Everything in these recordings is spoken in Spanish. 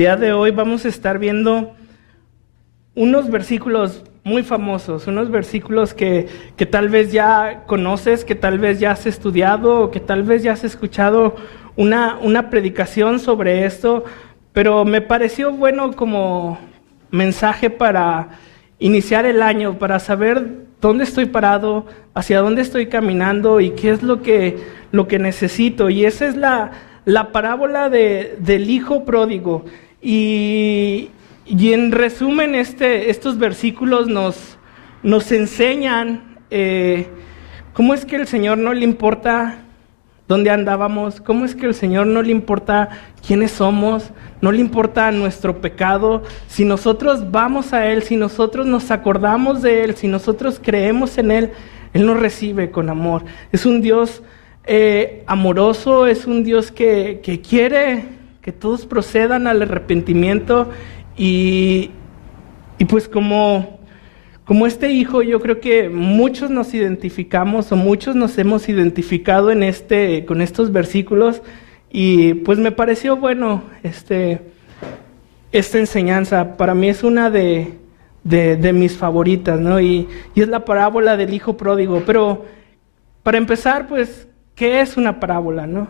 día de hoy vamos a estar viendo unos versículos muy famosos, unos versículos que tal vez ya conoces, que tal vez ya has estudiado, o que tal vez ya has escuchado una predicación sobre esto, pero me pareció bueno como mensaje para iniciar el año, para saber dónde estoy parado, hacia dónde estoy caminando y qué es lo que necesito. Y esa es la parábola del hijo pródigo. Y en resumen, estos versículos nos enseñan cómo es que el Señor no le importa dónde andábamos, cómo es que el Señor no le importa quiénes somos, no le importa nuestro pecado. Si nosotros vamos a Él, si nosotros nos acordamos de Él, si nosotros creemos en Él, Él nos recibe con amor. Es un Dios amoroso, es un Dios que quiere que todos procedan al arrepentimiento y pues como este hijo, yo creo que muchos nos identificamos o muchos nos hemos identificado con estos versículos y pues me pareció bueno esta enseñanza. Para mí es una de mis favoritas, ¿no? Y es la parábola del hijo pródigo. Pero para empezar, pues, ¿qué es una parábola, no?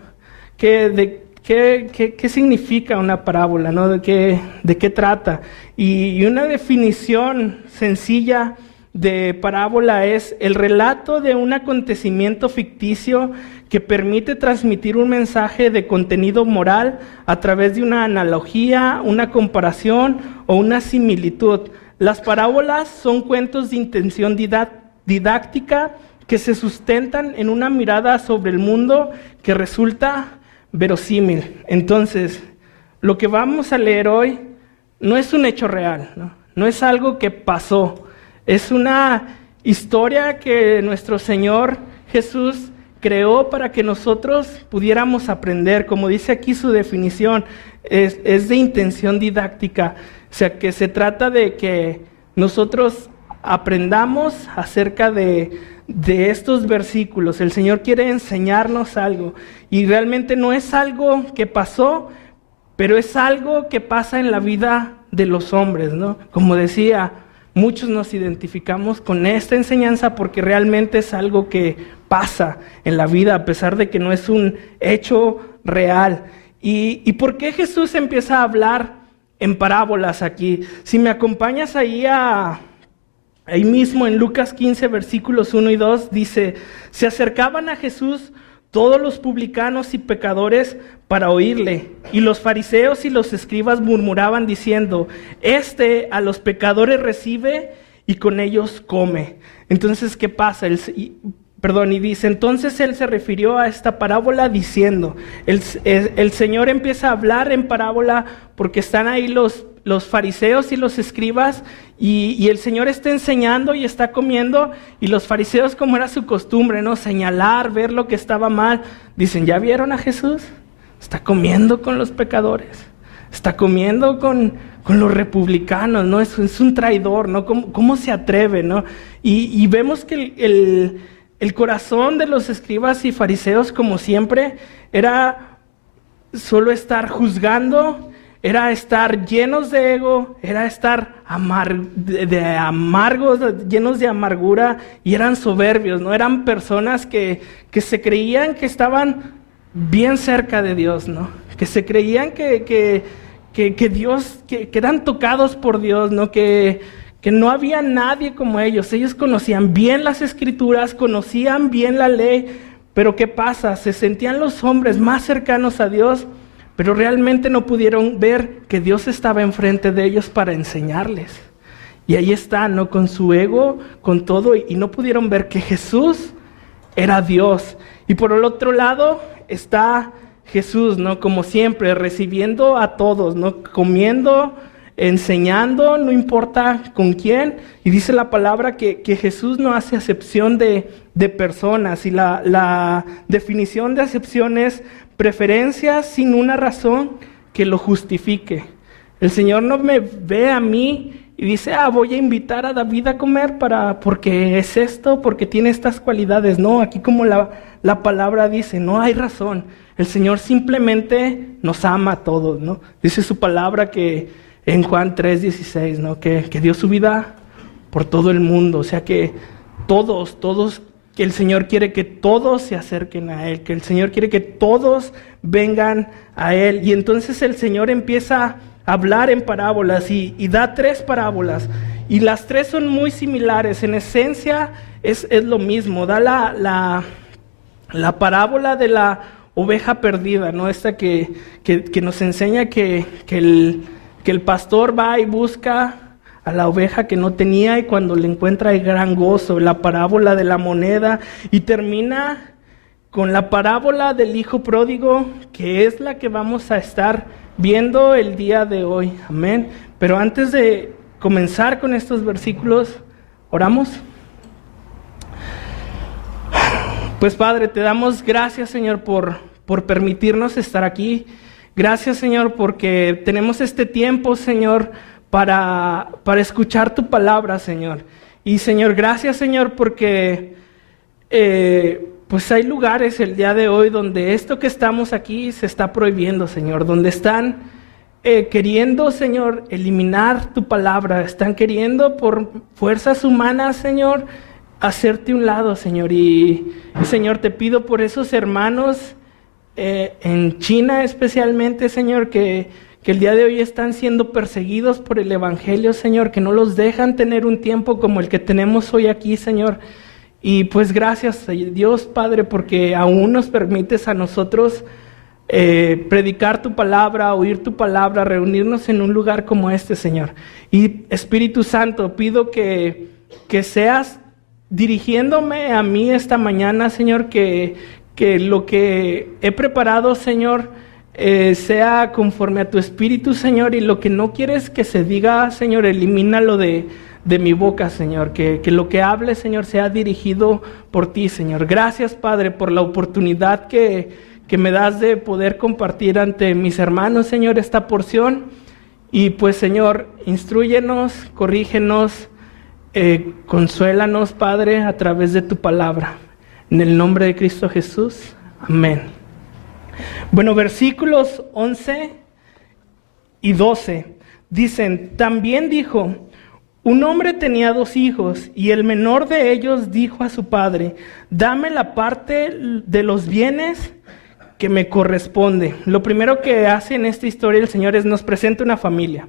¿Qué significa una parábola, ¿no? ¿De qué trata? Y una definición sencilla de parábola es el relato de un acontecimiento ficticio que permite transmitir un mensaje de contenido moral a través de una analogía, una comparación o una similitud. Las parábolas son cuentos de intención didáctica que se sustentan en una mirada sobre el mundo que resulta verosímil. Entonces, lo que vamos a leer hoy no es un hecho real, no es algo que pasó, es una historia que nuestro Señor Jesús creó para que nosotros pudiéramos aprender. Como dice aquí su definición, es de intención didáctica, o sea que se trata de que nosotros aprendamos acerca de estos versículos. El Señor quiere enseñarnos algo y realmente no es algo que pasó, pero es algo que pasa en la vida de los hombres, ¿no? Como decía, muchos nos identificamos con esta enseñanza porque realmente es algo que pasa en la vida, a pesar de que no es un hecho real. ¿Y por qué Jesús empieza a hablar en parábolas aquí? Si me acompañas ahí mismo en Lucas 15, versículos 1 y 2, dice: se acercaban a Jesús todos los publicanos y pecadores para oírle, y los fariseos y los escribas murmuraban diciendo: a los pecadores recibe y con ellos come. Entonces, ¿qué pasa? Y dice, entonces él se refirió a esta parábola diciendo, el Señor empieza a hablar en parábola porque están ahí los fariseos y los escribas y el Señor está enseñando y está comiendo, y los fariseos, como era su costumbre, ¿no? Señalar, ver lo que estaba mal, dicen: ¿ya vieron a Jesús? Está comiendo con los pecadores, está comiendo con los republicanos, ¿no? Es un traidor, ¿no? ¿Cómo se atreve, no? Y vemos que el corazón de los escribas y fariseos, como siempre, era solo estar juzgando, era estar llenos de ego, era estar amargos, llenos de amargura, y eran soberbios, ¿no? Eran personas que se creían que estaban bien cerca de Dios, ¿no? Que se creían que Dios, que eran tocados por Dios, ¿no? Que no había nadie como ellos. Ellos conocían bien las Escrituras, conocían bien la ley, pero ¿qué pasa? Se sentían los hombres más cercanos a Dios, pero realmente no pudieron ver que Dios estaba enfrente de ellos para enseñarles. Y ahí está, ¿no? Con su ego, con todo, y no pudieron ver que Jesús era Dios. Y por el otro lado está Jesús, ¿no? Como siempre, recibiendo a todos, ¿no? Comiendo, enseñando, no importa con quién. Y dice la palabra que Jesús no hace acepción de personas. Y la definición de acepción es preferencia sin una razón que lo justifique. El Señor no me ve a mí y dice: voy a invitar a David a comer porque es esto, porque tiene estas cualidades. No, aquí como la palabra dice, no hay razón. El Señor simplemente nos ama a todos, ¿no? Dice su palabra que en Juan 3:16, ¿no? Que dio su vida por todo el mundo. O sea que todos, que el Señor quiere que todos se acerquen a Él, que el Señor quiere que todos vengan a Él. Y entonces el Señor empieza a hablar en parábolas y da 3 parábolas. Y las 3 son muy similares. En esencia es lo mismo. Da la parábola de la oveja perdida, ¿no? Esta que nos enseña que el pastor va y busca a la oveja que no tenía y cuando le encuentra hay gran gozo. La parábola de la moneda y termina con la parábola del hijo pródigo, que es la que vamos a estar viendo el día de hoy. Amén. Pero antes de comenzar con estos versículos, oramos. Pues Padre, te damos gracias, Señor, por permitirnos estar aquí. Gracias, Señor, porque tenemos este tiempo, Señor, para escuchar tu palabra, Señor. Y, Señor, gracias, Señor, porque pues hay lugares el día de hoy donde esto que estamos aquí se está prohibiendo, Señor, donde están queriendo, Señor, eliminar tu palabra, están queriendo por fuerzas humanas, Señor, hacerte un lado, Señor. Y Señor, te pido por esos hermanos en China especialmente, Señor, que el día de hoy están siendo perseguidos por el Evangelio, Señor, que no los dejan tener un tiempo como el que tenemos hoy aquí, Señor. Y pues gracias, Dios Padre, porque aún nos permites a nosotros predicar tu palabra, oír tu palabra, reunirnos en un lugar como este, Señor. Y Espíritu Santo, pido que seas dirigiéndome a mí esta mañana, Señor, que lo que he preparado, Señor, sea conforme a tu Espíritu, Señor, y lo que no quieres que se diga, Señor, elimínalo de mi boca, Señor, que lo que hable, Señor, sea dirigido por ti, Señor. Gracias, Padre, por la oportunidad que me das de poder compartir ante mis hermanos, Señor, esta porción. Y pues, Señor, instrúyenos, corrígenos, consuélanos, Padre, a través de tu palabra. En el nombre de Cristo Jesús. Amén. Bueno, versículos 11 y 12 dicen: también dijo, un hombre tenía 2 hijos, y el menor de ellos dijo a su padre: dame la parte de los bienes que me corresponde. Lo primero que hace en esta historia el Señor es nos presenta una familia.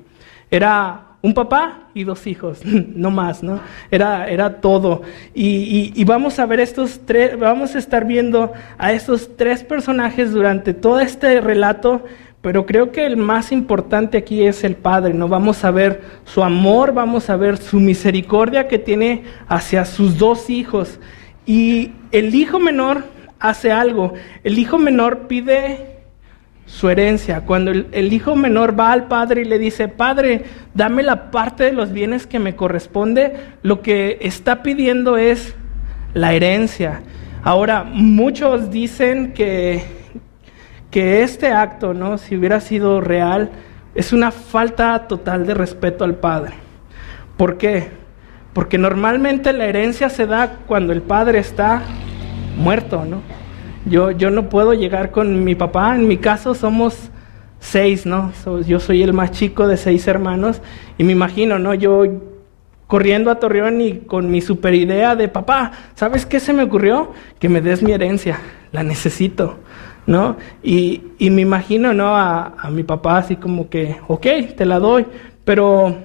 Era un papá y 2 hijos, no más, ¿no? Era todo. Y vamos a ver vamos a estar viendo a estos 3 personajes durante todo este relato, pero creo que el más importante aquí es el padre, ¿no? Vamos a ver su amor, vamos a ver su misericordia que tiene hacia sus 2 hijos. Y el hijo menor hace algo. El hijo menor pide su herencia. Cuando el hijo menor va al padre y le dice: padre, dame la parte de los bienes que me corresponde, lo que está pidiendo es la herencia. Ahora, muchos dicen que este acto, ¿no?, si hubiera sido real, es una falta total de respeto al padre. ¿Por qué? Porque normalmente la herencia se da cuando el padre está muerto, ¿no? Yo no puedo llegar con mi papá. En mi caso somos 6, ¿no? Yo soy el más chico de 6 hermanos y me imagino, ¿no?, yo corriendo a Torreón y con mi super idea de: papá, ¿sabes qué se me ocurrió? Que me des mi herencia, la necesito, ¿no? Y me imagino, ¿no?, a mi papá así como que: ok, te la doy, pero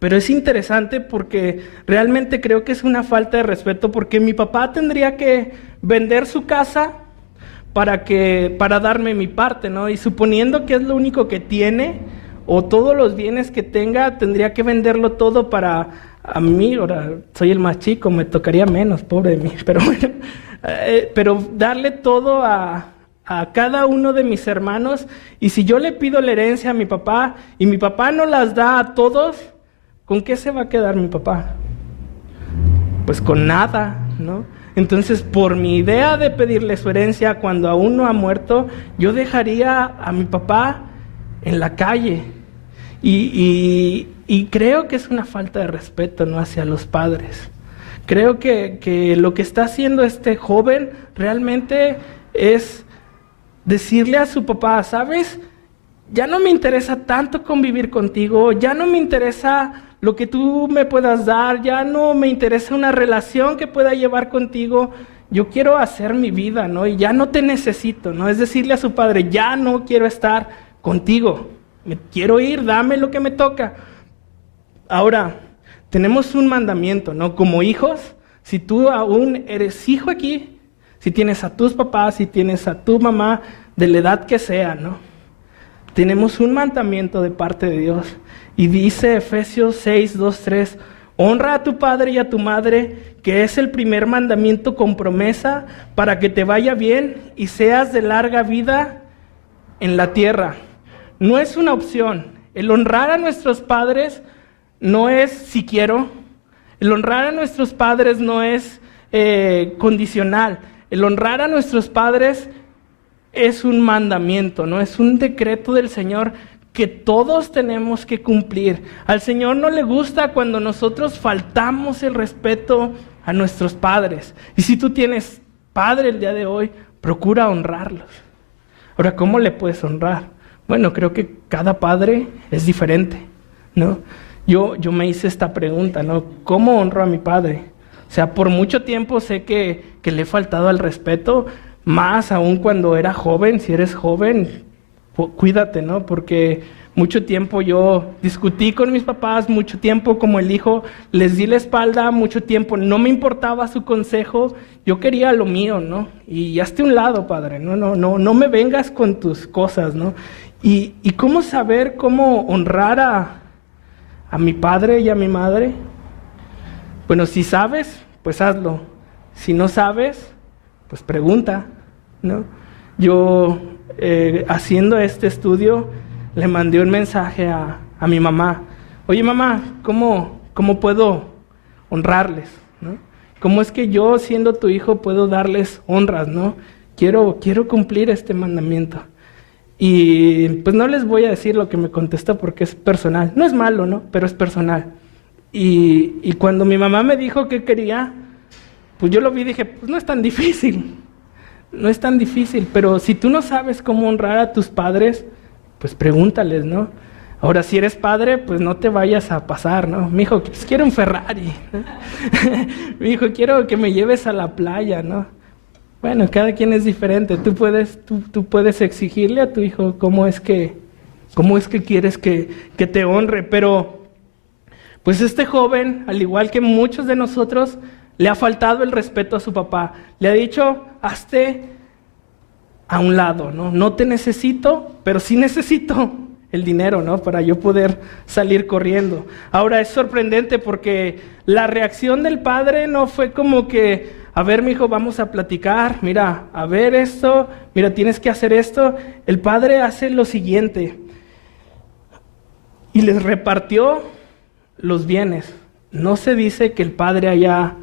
es interesante porque realmente creo que es una falta de respeto, porque mi papá tendría que vender su casa para darme mi parte, ¿no? Y suponiendo que es lo único que tiene, o todos los bienes que tenga, tendría que venderlo todo para a mí. Ahora soy el más chico, me tocaría menos, pobre de mí, pero bueno, pero darle todo a cada uno de mis hermanos. Y si yo le pido la herencia a mi papá y mi papá no las da a todos, ¿con qué se va a quedar mi papá? Pues con nada, ¿no? Entonces, por mi idea de pedirle su herencia cuando aún no ha muerto, yo dejaría a mi papá en la calle. Y creo que es una falta de respeto, ¿no?, hacia los padres. Creo que lo que está haciendo este joven realmente es decirle a su papá, ¿sabes? Ya no me interesa tanto convivir contigo, ya no me interesa lo que tú me puedas dar, ya no me interesa una relación que pueda llevar contigo, yo quiero hacer mi vida, ¿no? Y ya no te necesito, ¿no? Es decirle a su padre, ya no quiero estar contigo, me quiero ir, dame lo que me toca. Ahora, tenemos un mandamiento, ¿no? Como hijos, si tú aún eres hijo aquí, si tienes a tus papás, si tienes a tu mamá, de la edad que sea, ¿no? Tenemos un mandamiento de parte de Dios. Y dice Efesios 6, 2, 3, honra a tu padre y a tu madre, que es el primer mandamiento con promesa, para que te vaya bien y seas de larga vida en la tierra. No es una opción. El honrar a nuestros padres no es si quiero. El honrar a nuestros padres no es condicional. El honrar a nuestros padres es un mandamiento, ¿no? Es un decreto del Señor que todos tenemos que cumplir. Al Señor no le gusta cuando nosotros faltamos el respeto a nuestros padres. Y si tú tienes padre el día de hoy, procura honrarlos. Ahora, ¿cómo le puedes honrar? Bueno, creo que cada padre es diferente, ¿no? Yo me hice esta pregunta, ¿no? ¿Cómo honro a mi padre? O sea, por mucho tiempo sé que le he faltado al respeto, más aún cuando era joven. Si eres joven, cuídate, ¿no? Porque mucho tiempo yo discutí con mis papás, mucho tiempo como el hijo les di la espalda, mucho tiempo no me importaba su consejo, yo quería lo mío, ¿no? Y hazte a un lado, padre, no me vengas con tus cosas, ¿no? Y cómo saber cómo honrar a mi padre y a mi madre. Bueno, si sabes, pues hazlo. Si no sabes, pues pregunta, ¿no? Yo, haciendo este estudio, le mandé un mensaje a mi mamá. Oye, mamá, ¿cómo puedo honrarles, ¿no? ¿Cómo es que yo, siendo tu hijo, puedo darles honras, ¿no? Quiero cumplir este mandamiento. Y pues no les voy a decir lo que me contestó porque es personal. No es malo, ¿no? Pero es personal. Y cuando mi mamá me dijo que quería, pues yo lo vi y dije, pues no es tan difícil. No es tan difícil, pero si tú no sabes cómo honrar a tus padres, pues pregúntales, ¿no? Ahora, si eres padre, pues no te vayas a pasar, ¿no? Mi hijo, pues quiero un Ferrari, ¿no? Mi hijo, quiero que me lleves a la playa, ¿no? Bueno, cada quien es diferente. Tú puedes exigirle a tu hijo cómo es que quieres que te honre, pero pues este joven, al igual que muchos de nosotros, le ha faltado el respeto a su papá. Le ha dicho, hazte a un lado, ¿no? No te necesito, pero sí necesito el dinero, ¿no? Para yo poder salir corriendo. Ahora es sorprendente porque la reacción del padre no fue como que, a ver, mijo, vamos a platicar, mira, a ver esto, mira, tienes que hacer esto. El padre hace lo siguiente, y les repartió los bienes. No se dice que el padre haya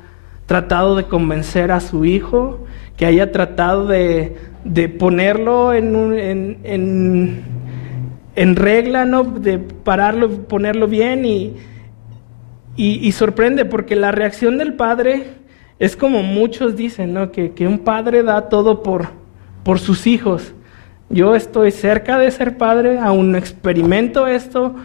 tratado de convencer a su hijo, que haya tratado de ponerlo en regla, ¿no? De pararlo, ponerlo bien, y sorprende porque la reacción del padre es como muchos dicen, ¿no? Que un padre da todo por sus hijos. Yo estoy cerca de ser padre, aún no experimento esto,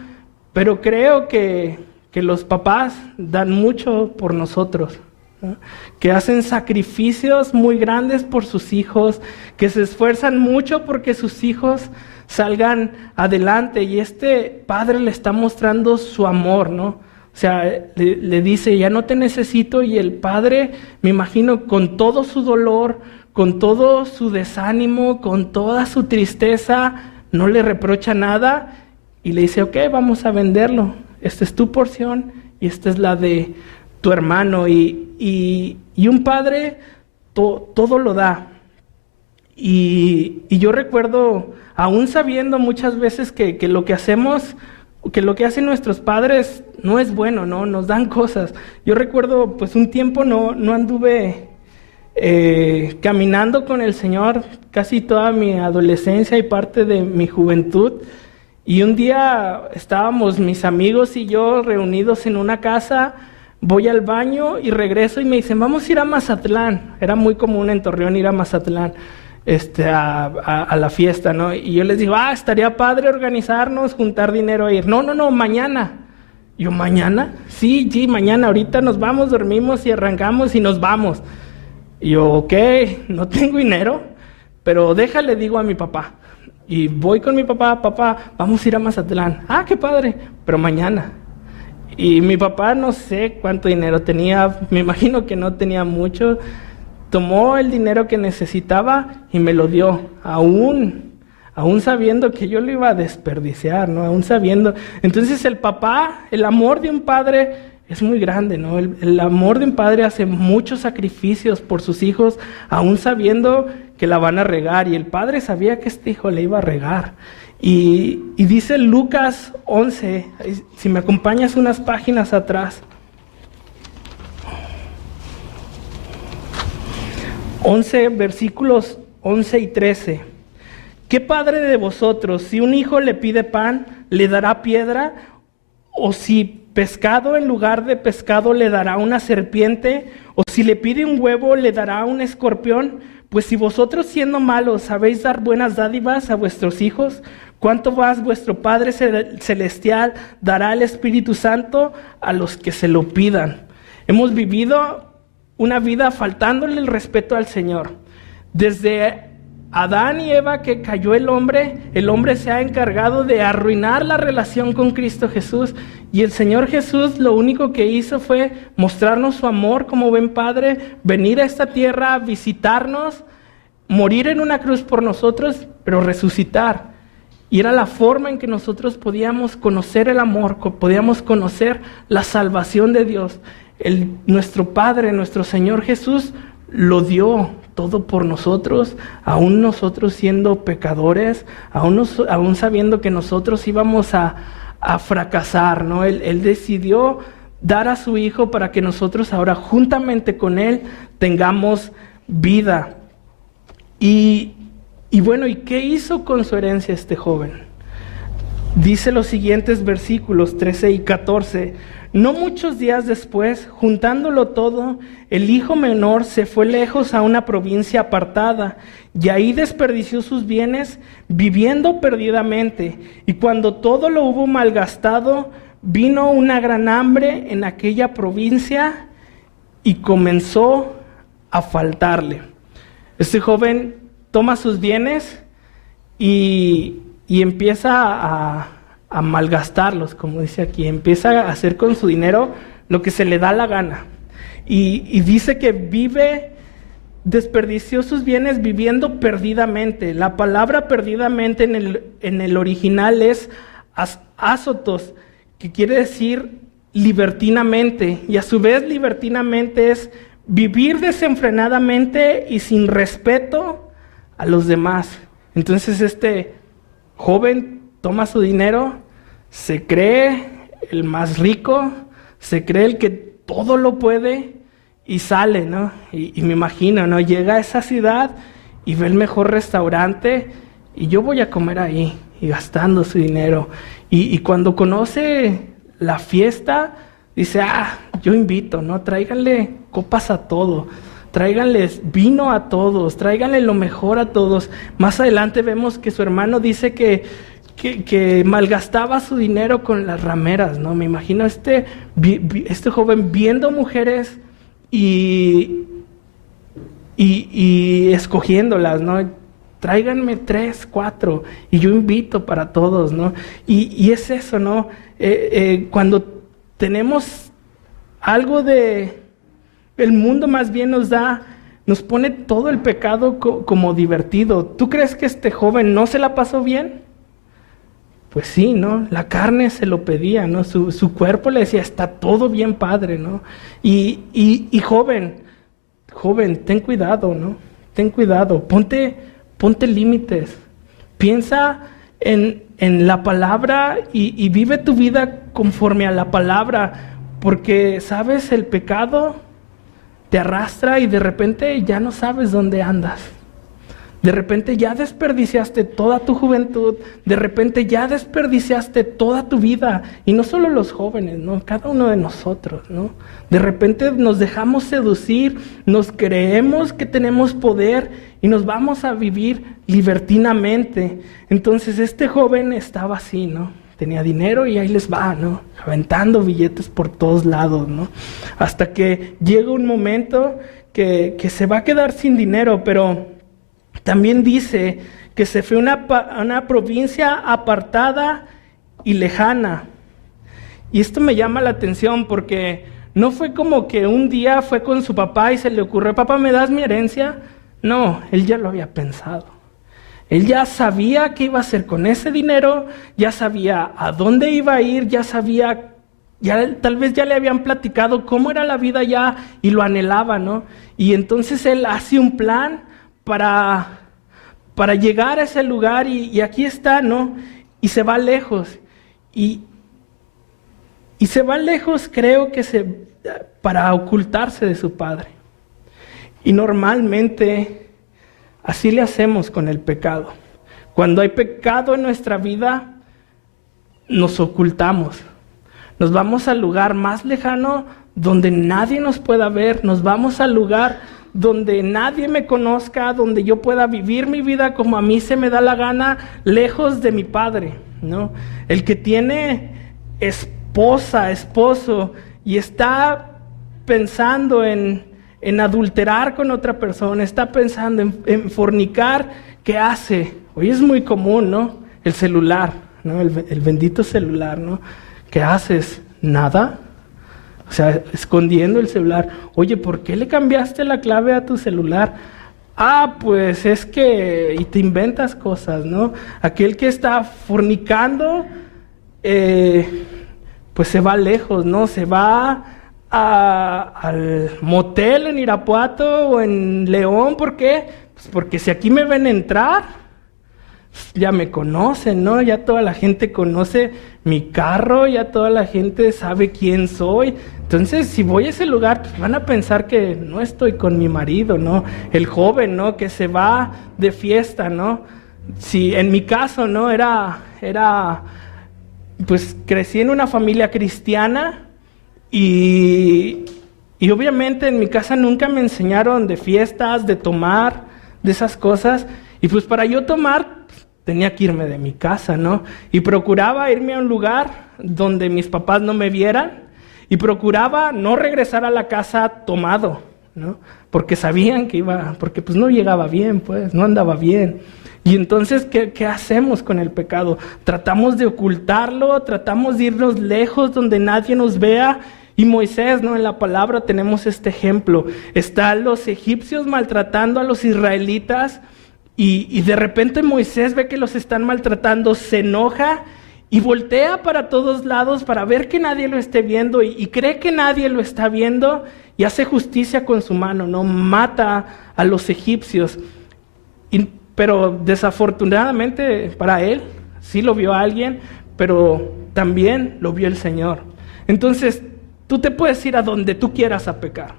pero creo que los papás dan mucho por nosotros, ¿no? Que hacen sacrificios muy grandes por sus hijos, que se esfuerzan mucho porque sus hijos salgan adelante, y este padre le está mostrando su amor, ¿no? O sea, le dice, ya no te necesito, y el padre, me imagino, con todo su dolor, con todo su desánimo, con toda su tristeza, no le reprocha nada, y le dice, ok, vamos a venderlo, esta es tu porción, y esta es la de tu hermano, y un padre todo lo da. Y yo recuerdo, aún sabiendo muchas veces que lo que hacemos, que lo que hacen nuestros padres no es bueno, ¿no? Nos dan cosas. Yo recuerdo, pues un tiempo no anduve caminando con el Señor, casi toda mi adolescencia y parte de mi juventud. Y un día estábamos mis amigos y yo reunidos en una casa, voy al baño y regreso y me dicen, vamos a ir a Mazatlán. Era muy común en Torreón ir a Mazatlán. a la fiesta, ¿no? Y yo les digo, estaría padre organizarnos, juntar dinero e ir. No, mañana. Yo, ¿mañana? Sí, mañana, ahorita nos vamos, dormimos y arrancamos y nos vamos. Y yo, ok, no tengo dinero, pero déjale, digo a mi papá. Y voy con mi papá, vamos a ir a Mazatlán. Qué padre, pero mañana. Y mi papá no sé cuánto dinero tenía, me imagino que no tenía mucho. Tomó el dinero que necesitaba y me lo dio, aún sabiendo que yo lo iba a desperdiciar, ¿no? Aún sabiendo. Entonces el amor de un padre es muy grande, ¿no? El amor de un padre hace muchos sacrificios por sus hijos, aún sabiendo que la van a regar. Y el padre sabía que este hijo le iba a regar. Y dice Lucas 11, si me acompañas unas páginas atrás. 11 versículos 11 y 13. ¿Qué padre de vosotros, si un hijo le pide pan, le dará piedra? ¿O si pescado en lugar de pescado le dará una serpiente? ¿O si le pide un huevo, le dará un escorpión? Pues si vosotros, siendo malos, sabéis dar buenas dádivas a vuestros hijos, ¿cuánto más vuestro Padre Celestial dará el Espíritu Santo a los que se lo pidan? Hemos vivido una vida faltándole el respeto al Señor. Desde Adán y Eva que cayó el hombre se ha encargado de arruinar la relación con Cristo Jesús. Y el Señor Jesús lo único que hizo fue mostrarnos su amor como buen Padre, venir a esta tierra, visitarnos, morir en una cruz por nosotros, pero resucitar. Y era la forma en que nosotros podíamos conocer el amor, podíamos conocer la salvación de Dios. Nuestro Padre, nuestro Señor Jesús, lo dio todo por nosotros, aún nosotros siendo pecadores, aún sabiendo que nosotros íbamos a fracasar, ¿no? Él decidió dar a su Hijo para que nosotros ahora juntamente con Él tengamos vida. Y bueno, ¿y qué hizo con su herencia este joven? Dice los siguientes versículos 13 y 14. No muchos días después, juntándolo todo, el hijo menor se fue lejos a una provincia apartada y ahí desperdició sus bienes viviendo perdidamente. Y cuando todo lo hubo malgastado, vino una gran hambre en aquella provincia y comenzó a faltarle. Este joven toma sus bienes y empieza a malgastarlos, como dice aquí. Empieza a hacer con su dinero lo que se le da la gana. Y dice que desperdició sus bienes viviendo perdidamente. La palabra perdidamente en el original es azotos, que quiere decir libertinamente. Y a su vez libertinamente es vivir desenfrenadamente y sin respeto a los demás. Entonces este joven toma su dinero, se cree el más rico, se cree el que todo lo puede y sale, ¿no? Y me imagino, ¿no? Llega a esa ciudad y ve el mejor restaurante y yo voy a comer ahí, y gastando su dinero. Y cuando conoce la fiesta, dice, yo invito, ¿no? Tráiganle copas a todo, tráiganles vino a todos, tráiganle lo mejor a todos. Más adelante vemos que su hermano dice que malgastaba su dinero con las rameras, ¿no? Me imagino este joven viendo mujeres y escogiéndolas, ¿no? Tráiganme 3, 4 y yo invito para todos, ¿no? Y es eso, ¿no? Cuando tenemos algo el mundo más bien nos pone todo el pecado como divertido. ¿Tú crees que este joven no se la pasó bien? Pues sí, ¿no? La carne se lo pedía, ¿no? Su cuerpo le decía, está todo bien padre, ¿no? Y joven, ten cuidado, ¿no? Ten cuidado, ponte límites. Piensa en la palabra y vive tu vida conforme a la palabra, porque, ¿sabes? El pecado te arrastra y de repente ya no sabes dónde andas. De repente ya desperdiciaste toda tu juventud, de repente ya desperdiciaste toda tu vida, y no solo los jóvenes, ¿no? Cada uno de nosotros, ¿no? De repente nos dejamos seducir, nos creemos que tenemos poder y nos vamos a vivir libertinamente. Entonces este joven estaba así, ¿no? Tenía dinero y ahí les va, ¿no? Aventando billetes por todos lados, ¿no? Hasta que llega un momento que se va a quedar sin dinero, pero también dice que se fue a una provincia apartada y lejana. Y esto me llama la atención porque no fue como que un día fue con su papá y se le ocurrió, papá, ¿me das mi herencia? No, él ya lo había pensado. Él ya sabía qué iba a hacer con ese dinero, ya sabía a dónde iba a ir, ya sabía, tal vez ya le habían platicado cómo era la vida allá y lo anhelaba, ¿no? Y entonces él hace un plan para llegar a ese lugar y aquí está, ¿no? Y se va lejos. Y se va lejos, creo que para ocultarse de su padre. Y normalmente así le hacemos con el pecado. Cuando hay pecado en nuestra vida, nos ocultamos. Nos vamos al lugar más lejano donde nadie nos pueda ver. Nos vamos al lugar donde nadie me conozca, donde yo pueda vivir mi vida como a mí se me da la gana, lejos de mi padre, ¿no? El que tiene esposa, esposo, y está pensando en adulterar con otra persona, está pensando en fornicar, ¿qué hace? Hoy es muy común, ¿no? El celular, ¿no? El bendito celular, ¿no? ¿Qué haces? ¿Nada? O sea, escondiendo el celular. Oye, ¿por qué le cambiaste la clave a tu celular? Ah, pues es que... Y te inventas cosas, ¿no? Aquel que está fornicando, pues se va lejos, ¿no? Se va al motel en Irapuato o en León. ¿Por qué? Pues porque si aquí me ven entrar, ya me conocen, ¿no? Ya toda la gente conoce mi carro, ya toda la gente sabe quién soy. Entonces, si voy a ese lugar, pues van a pensar que no estoy con mi marido, ¿no? El joven, ¿no? Que se va de fiesta, ¿no? Si en mi caso, ¿no? Pues crecí en una familia cristiana y obviamente en mi casa nunca me enseñaron de fiestas, de tomar, de esas cosas. Y pues para yo tomar, tenía que irme de mi casa, ¿no? Y procuraba irme a un lugar donde mis papás no me vieran y procuraba no regresar a la casa tomado, ¿no? Porque sabían que porque pues no llegaba bien, pues, no andaba bien. Y entonces, ¿qué hacemos con el pecado? Tratamos de ocultarlo, tratamos de irnos lejos donde nadie nos vea. Y Moisés, ¿no? En la palabra tenemos este ejemplo. Están los egipcios maltratando a los israelitas y de repente Moisés ve que los están maltratando, se enoja y voltea para todos lados para ver que nadie lo esté viendo y cree que nadie lo está viendo y hace justicia con su mano, ¿no? Mata a los egipcios. Pero desafortunadamente para él, sí lo vio alguien, pero también lo vio el Señor. Entonces, tú te puedes ir a donde tú quieras a pecar,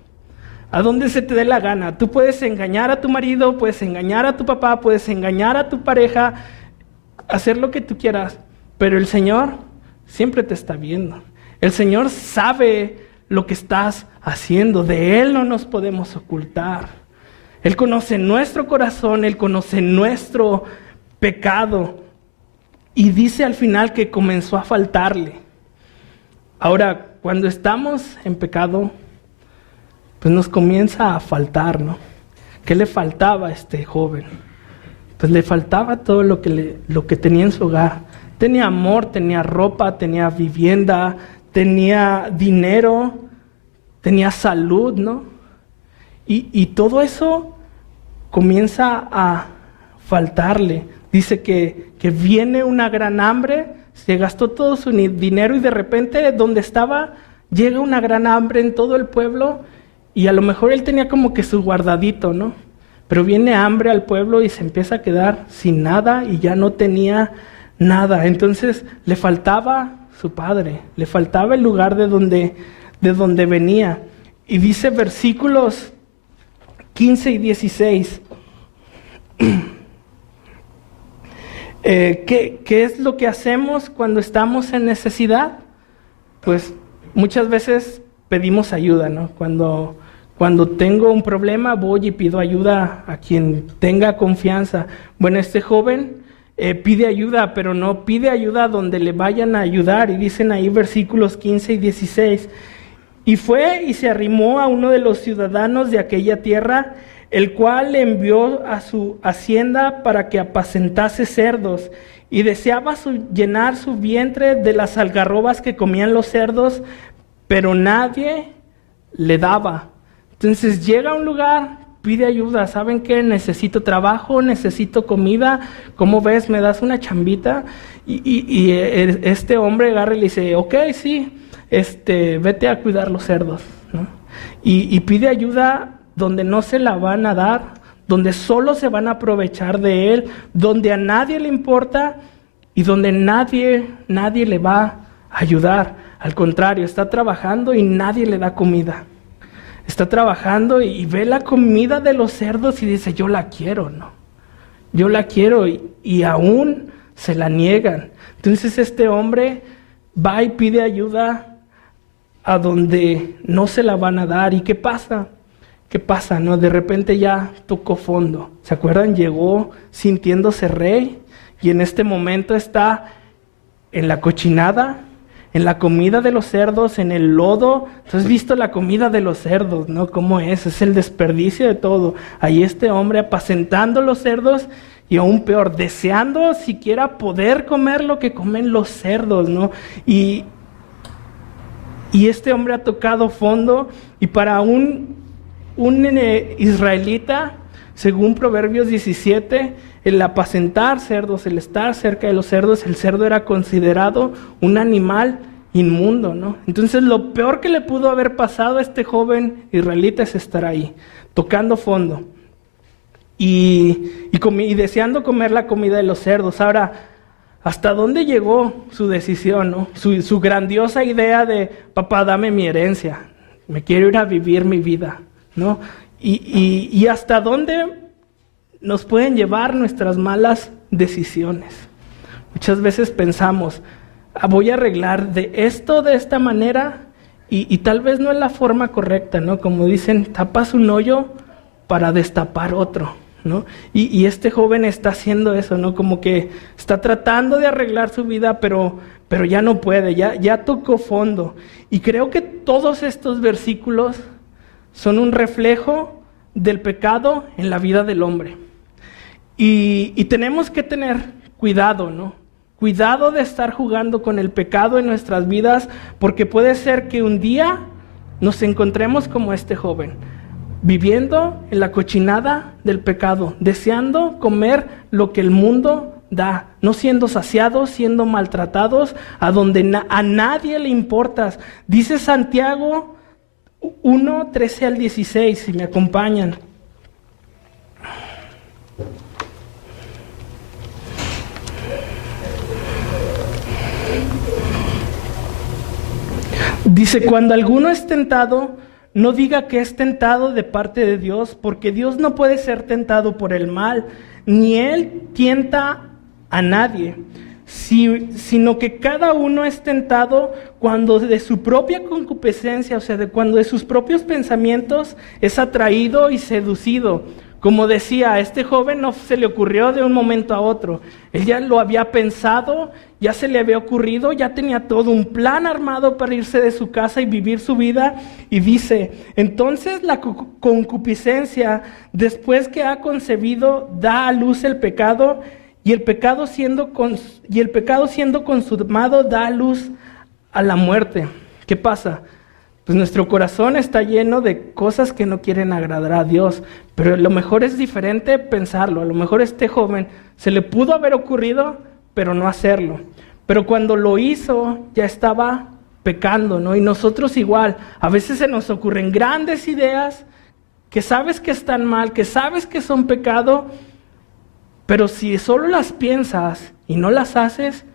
a donde se te dé la gana. Tú puedes engañar a tu marido, puedes engañar a tu papá, puedes engañar a tu pareja, hacer lo que tú quieras, pero el Señor siempre te está viendo. El Señor sabe lo que estás haciendo, de Él no nos podemos ocultar. Él conoce nuestro corazón, Él conoce nuestro pecado. Y dice al final que comenzó a faltarle. Ahora, cuando estamos en pecado, pues nos comienza a faltar, ¿no? ¿Qué le faltaba a este joven? Pues le faltaba todo lo que tenía en su hogar. Tenía amor, tenía ropa, tenía vivienda, tenía dinero, tenía salud, ¿no? Y todo eso comienza a faltarle. Dice que viene una gran hambre, se gastó todo su dinero y de repente donde estaba llega una gran hambre en todo el pueblo y a lo mejor él tenía como que su guardadito, ¿no? Pero viene hambre al pueblo y se empieza a quedar sin nada y ya no tenía nada. Entonces le faltaba su padre, le faltaba el lugar de donde venía. Y dice versículos 15 y 16. ¿Qué es lo que hacemos cuando estamos en necesidad? Pues muchas veces pedimos ayuda, ¿no? Cuando Cuando tengo un problema, voy y pido ayuda a quien tenga confianza. Bueno, este joven pide ayuda, pero no pide ayuda donde le vayan a ayudar. Y dicen ahí versículos 15 y 16. Y fue y se arrimó a uno de los ciudadanos de aquella tierra, el cual le envió a su hacienda para que apacentase cerdos. Y deseaba llenar su vientre de las algarrobas que comían los cerdos, pero nadie le daba. Entonces llega a un lugar, pide ayuda. ¿Saben qué? Necesito trabajo, necesito comida. ¿Cómo ves? ¿Me das una chambita? Y este hombre agarra y le dice, ok, sí, vete a cuidar los cerdos, ¿no? Y pide ayuda donde no se la van a dar, donde solo se van a aprovechar de él, donde a nadie le importa y donde nadie le va a ayudar. Al contrario, está trabajando y nadie le da comida. Está trabajando y ve la comida de los cerdos y dice, yo la quiero, ¿no? Yo la quiero y aún se la niegan. Entonces este hombre va y pide ayuda a donde no se la van a dar. ¿Y qué pasa? ¿Qué pasa? ¿No? De repente ya tocó fondo. ¿Se acuerdan? Llegó sintiéndose rey y en este momento está en la cochinada, en la comida de los cerdos, en el lodo. ¿Tú has visto la comida de los cerdos, no? ¿Cómo es? Es el desperdicio de todo. Ahí este hombre apacentando los cerdos y aún peor, deseando siquiera poder comer lo que comen los cerdos, ¿no? Y este hombre ha tocado fondo y para un israelita, según Proverbios 17, el apacentar cerdos, el estar cerca de los cerdos, el cerdo era considerado un animal inmundo, ¿no? Entonces lo peor que le pudo haber pasado a este joven israelita es estar ahí, tocando fondo y deseando comer la comida de los cerdos. Ahora, ¿hasta dónde llegó su decisión, ¿no? Su grandiosa idea de, papá, dame mi herencia, me quiero ir a vivir mi vida, ¿no? Y hasta dónde nos pueden llevar nuestras malas decisiones. Muchas veces pensamos, voy a arreglar de esto de esta manera y tal vez no es la forma correcta, ¿no? Como dicen, tapas un hoyo para destapar otro, ¿no? Y este joven está haciendo eso, ¿no? Como que está tratando de arreglar su vida, pero ya no puede, ya tocó fondo. Y creo que todos estos versículos son un reflejo del pecado en la vida del hombre. Y tenemos que tener cuidado, ¿no? Cuidado de estar jugando con el pecado en nuestras vidas, porque puede ser que un día nos encontremos como este joven, viviendo en la cochinada del pecado, deseando comer lo que el mundo da, no siendo saciados, siendo maltratados, a donde a nadie le importas. Dice Santiago 1, 13 al 16, si me acompañan. Dice, cuando alguno es tentado, no diga que es tentado de parte de Dios, porque Dios no puede ser tentado por el mal, ni Él tienta a nadie, sino que cada uno es tentado cuando de su propia concupiscencia, o sea, cuando de sus propios pensamientos es atraído y seducido. Como decía, a este joven no se le ocurrió de un momento a otro. Él ya lo había pensado, ya se le había ocurrido, ya tenía todo un plan armado para irse de su casa y vivir su vida. Y dice, entonces la concupiscencia, después que ha concebido, da a luz el pecado, y el pecado siendo consumado, da a luz a la muerte. ¿Qué pasa? Pues nuestro corazón está lleno de cosas que no quieren agradar a Dios, pero a lo mejor es diferente pensarlo. A lo mejor este joven se le pudo haber ocurrido, pero no hacerlo. Pero cuando lo hizo, ya estaba pecando, ¿no? Y nosotros igual, a veces se nos ocurren grandes ideas que sabes que están mal, que sabes que son pecado, pero si solo las piensas y no las haces,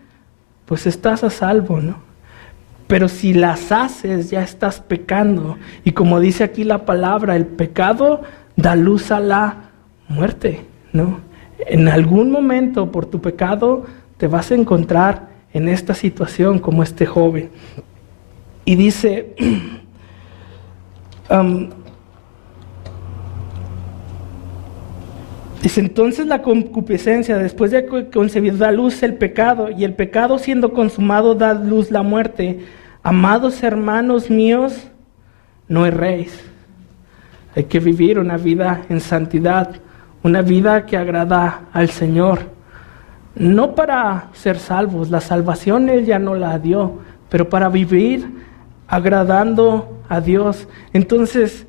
pues estás a salvo, ¿no? Pero si las haces, ya estás pecando. Y como dice aquí la palabra, el pecado da luz a la muerte, ¿no? En algún momento, por tu pecado, te vas a encontrar en esta situación como este joven. Y dice, Dice, entonces la concupiscencia, después de concebir, da luz el pecado, y el pecado siendo consumado da luz la muerte. Amados hermanos míos, no erréis. Hay que vivir una vida en santidad, una vida que agrada al Señor. No para ser salvos, la salvación Él ya no la dio, pero para vivir agradando a Dios. Entonces,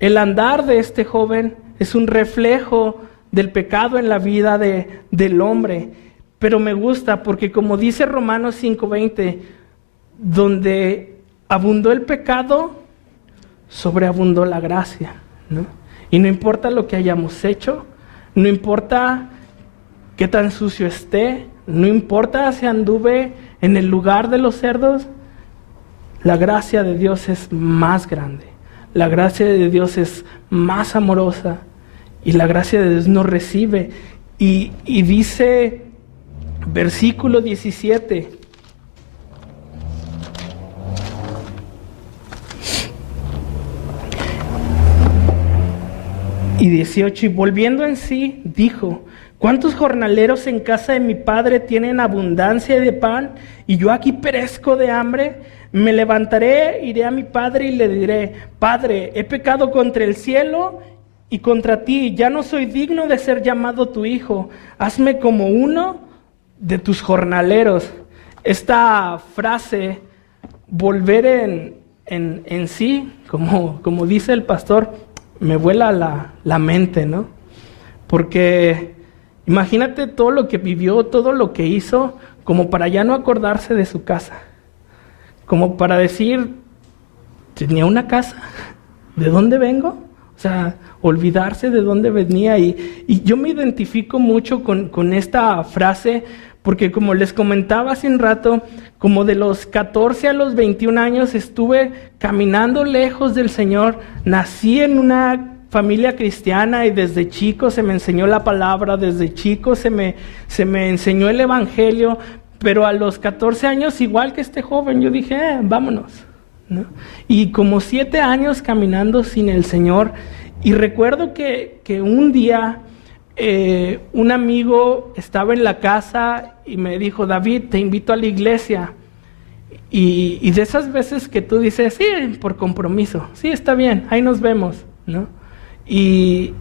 el andar de este joven es un reflejo del pecado en la vida del hombre. Pero me gusta porque como dice Romanos 5:20, donde abundó el pecado, sobreabundó la gracia, ¿no? Y no importa lo que hayamos hecho, no importa qué tan sucio esté, no importa si anduve en el lugar de los cerdos, la gracia de Dios es más grande. La gracia de Dios es más amorosa y la gracia de Dios nos recibe. Y dice versículo 17. Y 18, y volviendo en sí, dijo, ¿cuántos jornaleros en casa de mi padre tienen abundancia de pan y yo aquí perezco de hambre? Me levantaré, iré a mi padre y le diré, Padre, he pecado contra el cielo y contra ti, ya no soy digno de ser llamado tu hijo, hazme como uno de tus jornaleros. Esta frase, volver en sí, como dice el pastor, me vuela la mente, ¿no? Porque imagínate todo lo que vivió, todo lo que hizo, como para ya no acordarse de su casa. Como para decir, tenía una casa, ¿de dónde vengo? O sea, olvidarse de dónde venía. Y yo me identifico mucho con esta frase, porque como les comentaba hace un rato, como de los 14 a los 21 años estuve caminando lejos del Señor. Nací en una familia cristiana y desde chico se me enseñó la palabra, desde chico se me enseñó el evangelio, pero a los 14 años, igual que este joven, yo dije, vámonos, ¿no? Y como 7 años caminando sin el Señor, y recuerdo que un día un amigo estaba en la casa y me dijo, David, te invito a la iglesia. Y de esas veces que tú dices, sí, por compromiso, sí, está bien, ahí nos vemos, ¿no? Y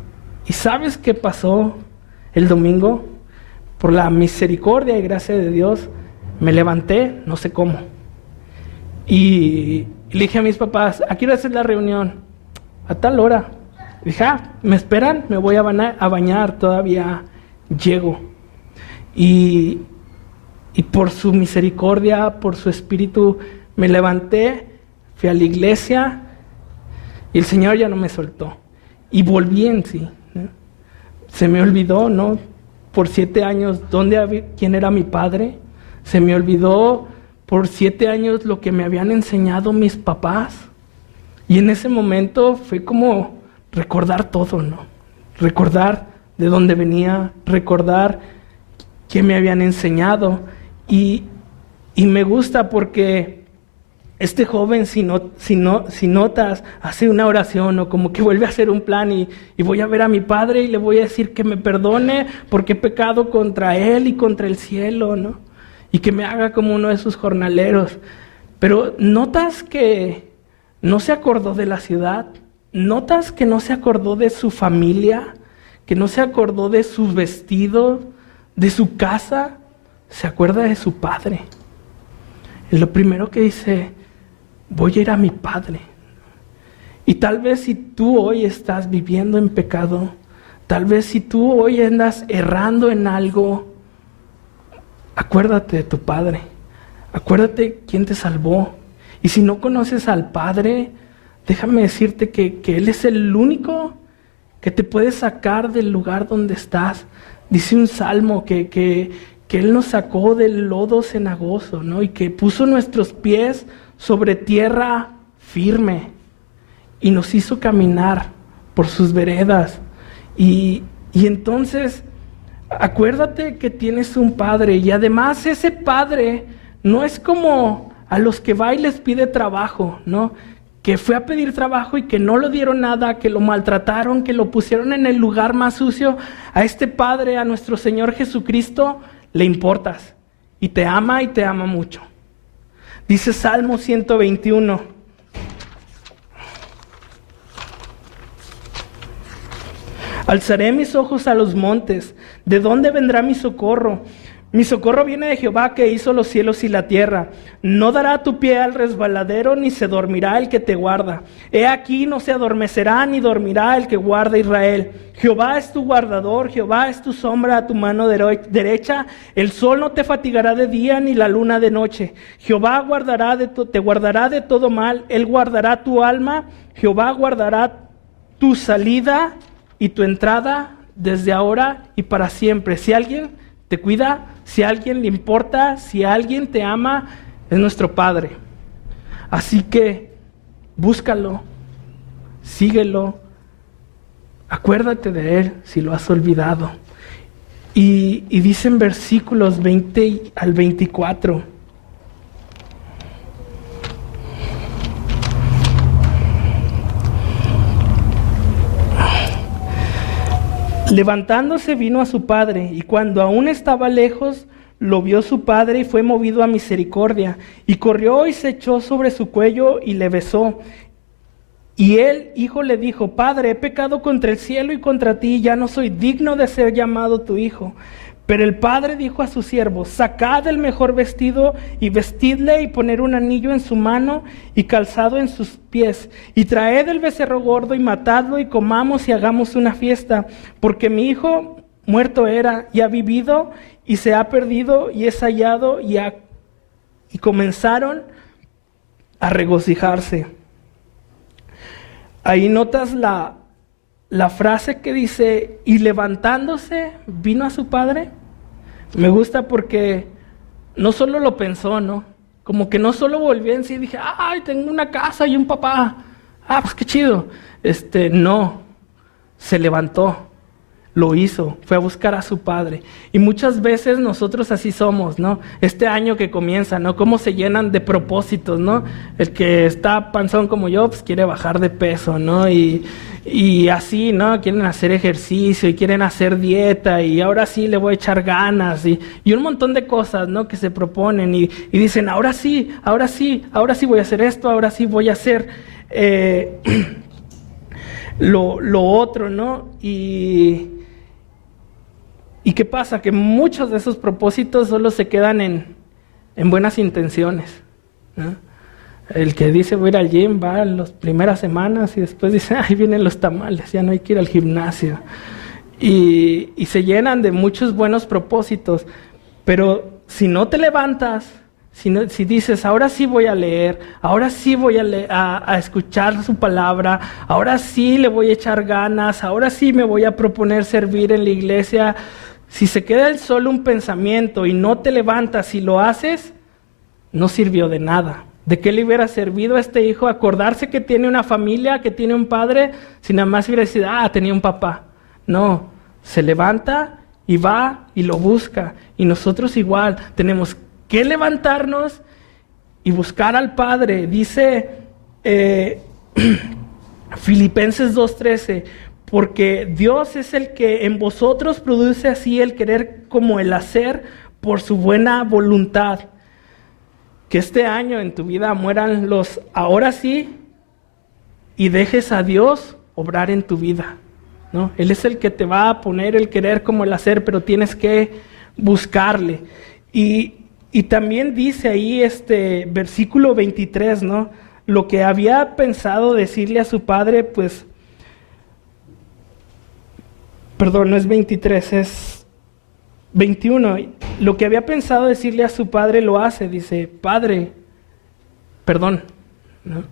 ¿sabes qué pasó el domingo? Por la misericordia y gracia de Dios, me levanté, no sé cómo. Y le dije a mis papás, ¿a qué hora es la reunión? A tal hora. Dije, ¿me esperan? Me voy a bañar, todavía llego. Y por su misericordia, por su espíritu, me levanté, fui a la iglesia y el Señor ya no me soltó. Y volví en sí, ¿no? Se me olvidó, ¿no? Por 7 años, quién era mi padre. Se me olvidó por 7 años lo que me habían enseñado mis papás. Y en ese momento fue como recordar todo, ¿no? Recordar de dónde venía, recordar qué me habían enseñado. Y me gusta porque este joven, si notas, hace una oración o como que vuelve a hacer un plan y voy a ver a mi padre y le voy a decir que me perdone porque he pecado contra él y contra el cielo, ¿no? Y que me haga como uno de sus jornaleros. Pero notas que no se acordó de la ciudad, notas que no se acordó de su familia, que no se acordó de sus vestidos, de su casa, se acuerda de su padre. Y lo primero que dice, voy a ir a mi padre. Y tal vez si tú hoy estás viviendo en pecado, tal vez si tú hoy andas errando en algo, acuérdate de tu padre. Acuérdate quién te salvó. Y si no conoces al Padre, déjame decirte que Él es el único que te puede sacar del lugar donde estás. Dice un salmo que Él nos sacó del lodo cenagoso, ¿no? Y que puso nuestros pies sobre tierra firme y nos hizo caminar por sus veredas. Y entonces, acuérdate que tienes un Padre, y además ese Padre no es como a los que va y les pide trabajo, ¿no? que fue a pedir trabajo y que no le dieron nada, que lo maltrataron, que lo pusieron en el lugar más sucio, a este Padre, a nuestro Señor Jesucristo, le importas y te ama mucho. Dice Salmo 121. Alzaré mis ojos a los montes. ¿De dónde vendrá mi socorro? Mi socorro viene de Jehová, que hizo los cielos y la tierra. No dará tu pie al resbaladero, ni se dormirá el que te guarda. He aquí, no se adormecerá ni dormirá el que guarda Israel. Jehová es tu guardador, Jehová es tu sombra a tu mano derecha. El sol no te fatigará de día, ni la luna de noche. Jehová te guardará de todo mal. Él guardará tu alma. Jehová guardará tu salida y tu entrada desde ahora y para siempre. Si alguien te cuida, si a alguien le importa, si a alguien te ama, es nuestro Padre. Así que búscalo, síguelo, acuérdate de Él si lo has olvidado. Y dice en versículos 20 al 24. Levantándose vino a su padre, y cuando aún estaba lejos, lo vio su padre y fue movido a misericordia, y corrió y se echó sobre su cuello y le besó. Y el hijo le dijo: Padre, he pecado contra el cielo y contra ti, ya no soy digno de ser llamado tu hijo. Pero el padre dijo a sus siervos: Sacad el mejor vestido y vestidle, y poner un anillo en su mano y calzado en sus pies, y traed el becerro gordo y matadlo, y comamos y hagamos una fiesta, porque mi hijo muerto era y ha vivido, y se ha perdido y es hallado. Y comenzaron a regocijarse. Ahí notas la frase que dice: y levantándose vino a su padre. Me gusta porque no solo lo pensó, ¿no? Como que no solo volvió en sí y dije: ay, tengo una casa y un papá. Pues qué chido. No, se levantó, lo hizo, fue a buscar a su padre. Y muchas veces nosotros así somos, ¿no? Este año que comienza, ¿no? Cómo se llenan de propósitos, ¿no? El que está panzón como yo, pues quiere bajar de peso, ¿no? Y así, ¿no? Quieren hacer ejercicio y quieren hacer dieta, y ahora sí le voy a echar ganas, y un montón de cosas, ¿no? Que se proponen y dicen: ahora sí voy a hacer esto, ahora sí voy a hacer lo otro, ¿no? ¿Y qué pasa? Que muchos de esos propósitos solo se quedan en buenas intenciones, ¿no? El que dice: voy a ir al gym, va las primeras semanas y después dice: ahí vienen los tamales, ya no hay que ir al gimnasio. Y se llenan de muchos buenos propósitos, pero si no te levantas, si dices: ahora sí voy a leer, ahora sí voy a escuchar su palabra, ahora sí le voy a echar ganas, ahora sí me voy a proponer servir en la iglesia. Si se queda solo un pensamiento y no te levantas y lo haces, no sirvió de nada. ¿De qué le hubiera servido a este hijo acordarse que tiene una familia, que tiene un padre, si nada más hubiera decidido: tenía un papá? No, se levanta y va y lo busca. Y nosotros igual tenemos que levantarnos y buscar al Padre. Dice Filipenses 2:13: porque Dios es el que en vosotros produce así el querer como el hacer por su buena voluntad. Que este año en tu vida mueran los ahora sí y dejes a Dios obrar en tu vida, ¿no? Él es el que te va a poner el querer como el hacer, pero tienes que buscarle. Y también dice ahí versículo 23, ¿no? Lo que había pensado decirle a su padre, pues, perdón, no es 23, es 21. Lo que había pensado decirle a su padre lo hace. Dice: Padre, perdón, ¿no?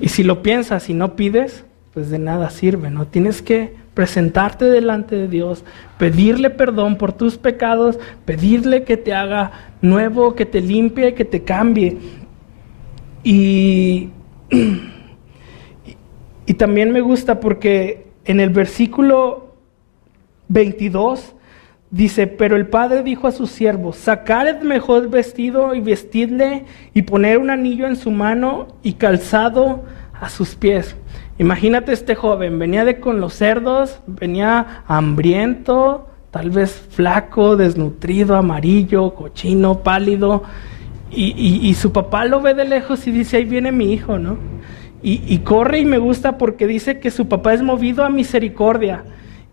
Y si lo piensas y no pides, pues de nada sirve, ¿no? Tienes que presentarte delante de Dios, pedirle perdón por tus pecados, pedirle que te haga nuevo, que te limpie, que te cambie. Y también me gusta porque en el versículo 22 dice: pero el padre dijo a sus siervos: sacad el mejor vestido y vestidle, y poner un anillo en su mano y calzado a sus pies. Imagínate este joven, venía con los cerdos, venía hambriento, tal vez flaco, desnutrido, amarillo, cochino, pálido, y su papá lo ve de lejos y dice, ahí viene mi hijo, ¿no? Y corre, y me gusta porque dice que su papá es movido a misericordia,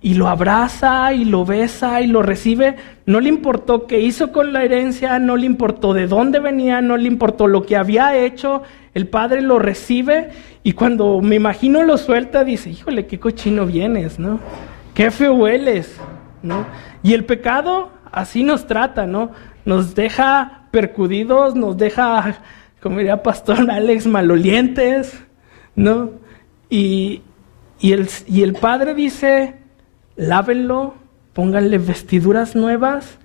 y lo abraza, y lo besa, y lo recibe. No le importó qué hizo con la herencia, no le importó de dónde venía, no le importó lo que había hecho. El padre lo recibe, y cuando me imagino lo suelta, dice, híjole, qué cochino vienes, ¿no? Qué feo hueles, ¿no? Y el pecado así nos trata, ¿no? Nos deja percudidos, nos deja, como diría Pastor Alex, malolientes, ¿no? Y el padre dice, lávenlo, pónganle vestiduras nuevas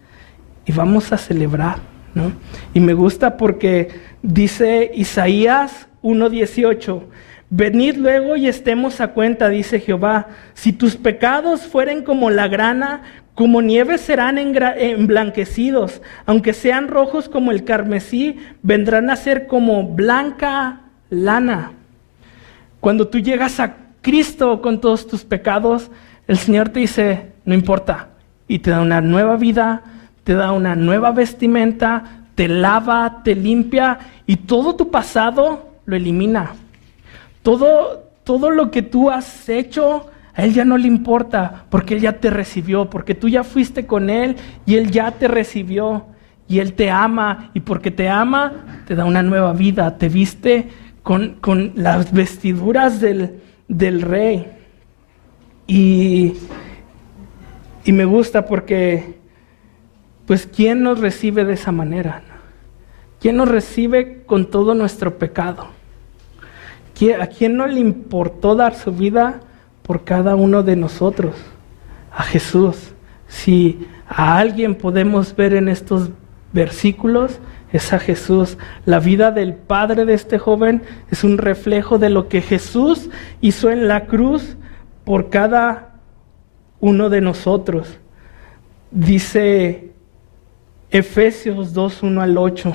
y vamos a celebrar, ¿no? Y me gusta porque dice Isaías 1:18, venid luego y estemos a cuenta, dice Jehová, si tus pecados fueren como la grana, como nieve serán emblanquecidos, aunque sean rojos como el carmesí, vendrán a ser como blanca lana. Cuando tú llegas a Cristo con todos tus pecados, el Señor te dice, no importa, y te da una nueva vida, te da una nueva vestimenta, te lava, te limpia, y todo tu pasado lo elimina. Todo lo que tú has hecho, a Él ya no le importa, porque Él ya te recibió, porque tú ya fuiste con Él, y Él ya te recibió, y Él te ama, y porque te ama, te da una nueva vida, te viste con las vestiduras del Rey. Y me gusta porque, pues, ¿quién nos recibe de esa manera? ¿Quién nos recibe con todo nuestro pecado? ¿A quién no le importó dar su vida por cada uno de nosotros? A Jesús. Si a alguien podemos ver en estos versículos, es a Jesús. La vida del padre de este joven es un reflejo de lo que Jesús hizo en la cruz por cada uno de nosotros. Dice Efesios 2:1-8.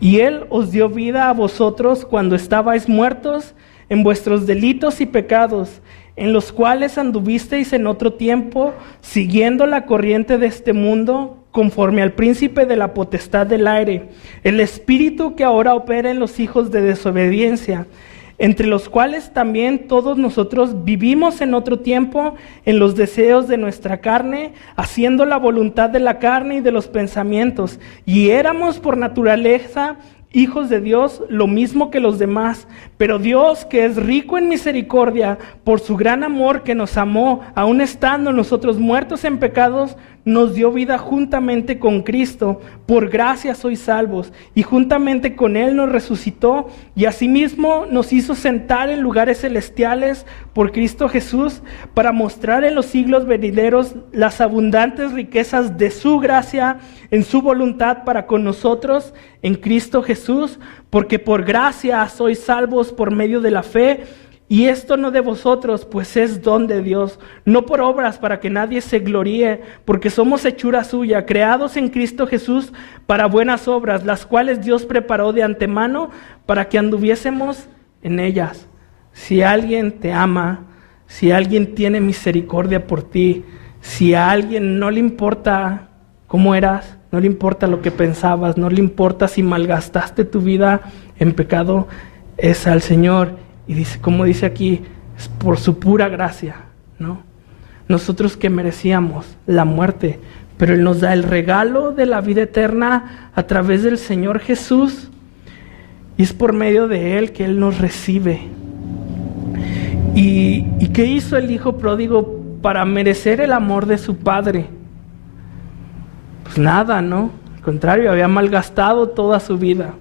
Y Él os dio vida a vosotros cuando estabais muertos en vuestros delitos y pecados, en los cuales anduvisteis en otro tiempo, siguiendo la corriente de este mundo, conforme al príncipe de la potestad del aire, el espíritu que ahora opera en los hijos de desobediencia, entre los cuales también todos nosotros vivimos en otro tiempo, en los deseos de nuestra carne, haciendo la voluntad de la carne y de los pensamientos, y éramos por naturaleza hijos de Dios, lo mismo que los demás. Pero Dios, que es rico en misericordia, por su gran amor que nos amó, aun estando nosotros muertos en pecados, nos dio vida juntamente con Cristo. Por gracia sois salvos. Y juntamente con Él nos resucitó, y asimismo nos hizo sentar en lugares celestiales por Cristo Jesús, para mostrar en los siglos venideros las abundantes riquezas de su gracia en su voluntad para con nosotros en Cristo Jesús, porque por gracia sois salvos por medio de la fe, y esto no de vosotros, pues es don de Dios, no por obras para que nadie se gloríe, porque somos hechura suya, creados en Cristo Jesús para buenas obras, las cuales Dios preparó de antemano para que anduviésemos en ellas. Si alguien te ama, si alguien tiene misericordia por ti, si a alguien no le importa cómo eras, no le importa lo que pensabas, no le importa si malgastaste tu vida en pecado, es al Señor. Y dice, como dice aquí, es por su pura gracia, ¿no? Nosotros que merecíamos la muerte, pero Él nos da el regalo de la vida eterna a través del Señor Jesús, y es por medio de Él que Él nos recibe. ¿Y qué hizo el hijo pródigo para merecer el amor de su padre? Pues nada, ¿no? Al contrario, había malgastado toda su vida.